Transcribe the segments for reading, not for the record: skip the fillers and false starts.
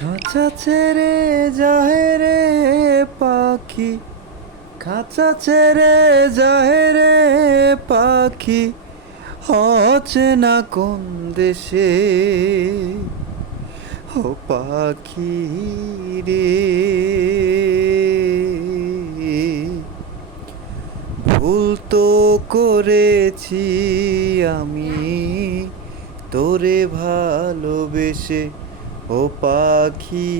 খাঁচা ছেড়ে যায় রে পাখি, খাঁচা ছেড়ে যায় রে পাখি, অচেনা কোন দেশে। ও পাখি রে, ভুল তো করেছি আমি তোরে ভালোবেসে। ও পাখি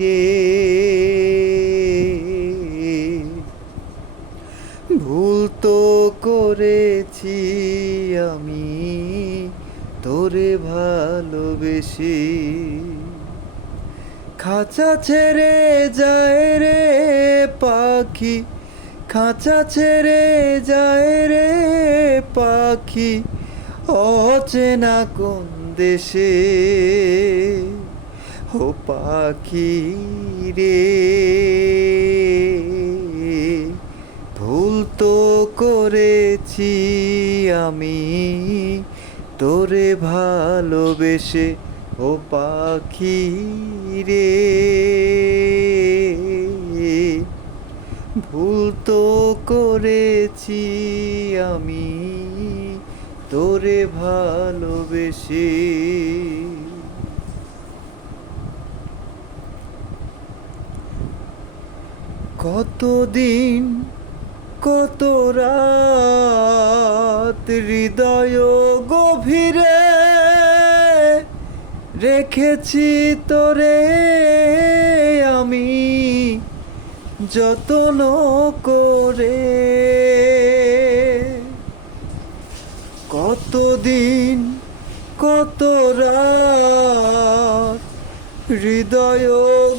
রে, ভুল তো করেছি আমি তোরে ভালোবেসে। খাঁচা ছেড়ে যায় রে পাখি, খাঁচা ছেড়ে যায় রে পাখি, অচেনা কোন দেশে। ও পাখি রে, ভুল তো করেছি আমি তোরে ভালোবেসে। ও পাখি রে, ভুল তো করেছি আমি তোরে ভালোবেসে। কতদিন কত রাত হৃদয় গভীরে রেখেছি তোরে আমি যত্ন করে। কতদিন কত রাত হৃদয়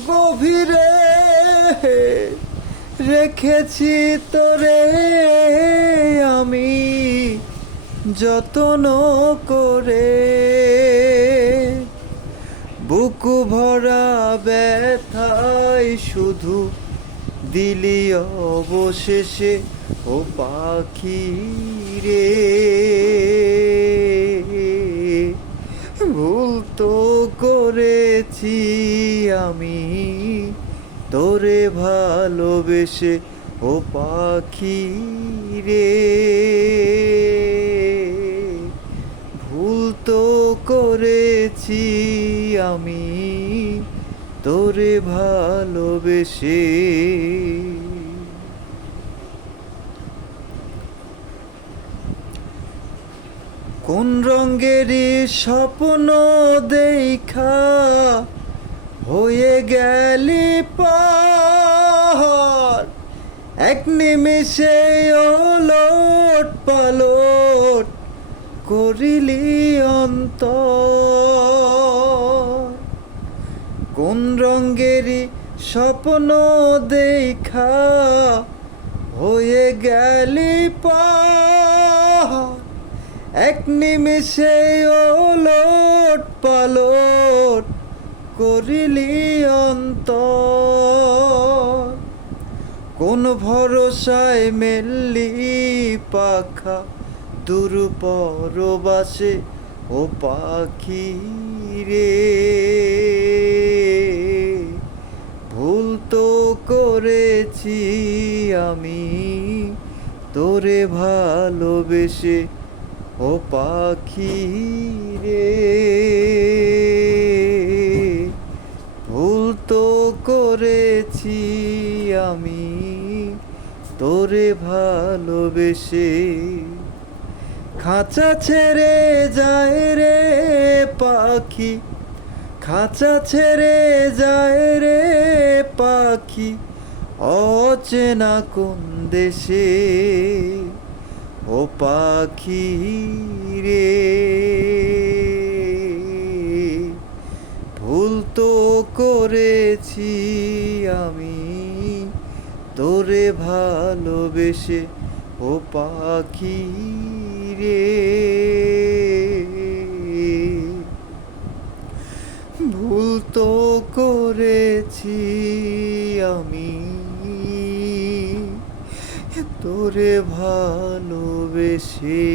গভীরে রেখেছি তোরে আমি যত্ন করে। বুকু ভরা ব্যথায় শুধু দিলি অবশেষে। ও পাখি রে, ভুল তো করেছি আমি তোরে ভালোবেসে। ও পাখি রে, ভুল তো করেছি আমি তোরে ভালোবেসে। কোন রঙেরই স্বপ্ন দেখা হয়ে গেলি পার, এক নিমেষে ওলট পালট করিলি অন্তর। কোন রঙেরই স্বপ্ন দেখা হয়ে গেলি পার, এক নিমেষে ওলট পালট করিলি অন্তর। কোন ভরসায় মেললি পাখা দূর পরবাসে। ও পাখি রে, ভুল তো করেছি আমি তোরে ভালোবেসে। ও পাখি রে, ভুল তো করেছি আমি তোরে ভালোবেসে। খাঁচা ছেড়ে যায় রে পাখি, খাঁচা ছেড়ে যায় রে পাখি, অচেনা কোন দেশে। ও পাখি রে, ভুল তো করেছি আমি তোরে ভালোবেসে। ও পাখি রে, ভুল তো করেছি আমি তোরে ভালোবেসে।